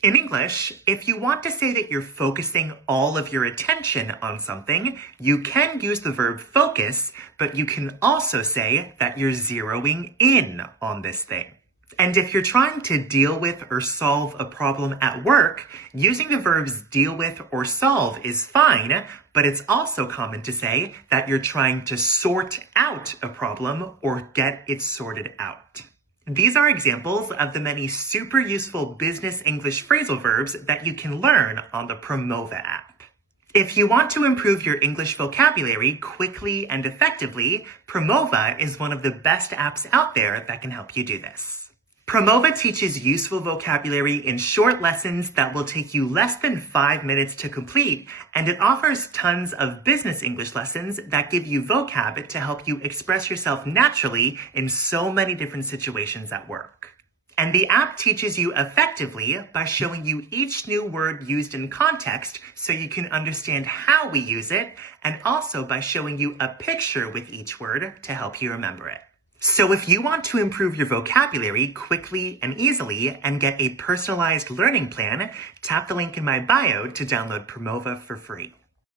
In English, if you want to say that you're focusing all of your attention on something, you can use the verb focus, but you can also say that you're zeroing in on this thing. And if you're trying to deal with or solve a problem at work, using the verbs deal with or solve is fine, but it's also common to say that you're trying to sort out a problem or get it sorted out. These are examples of the many super useful business English phrasal verbs that you can learn on the Promova app. If you want to improve your English vocabulary quickly and effectively, Promova is one of the best apps out there that can help you do this. Promova teaches useful vocabulary in short lessons that will take you less than 5 minutes to complete, and it offers tons of business English lessons that give you vocab to help you express yourself naturally in so many different situations at work. And the app teaches you effectively by showing you each new word used in context so you can understand how we use it, and also by showing you a picture with each word to help you remember it. So if you want to improve your vocabulary quickly and easily and get a personalized learning plan, tap the link in my bio to download Promova for free.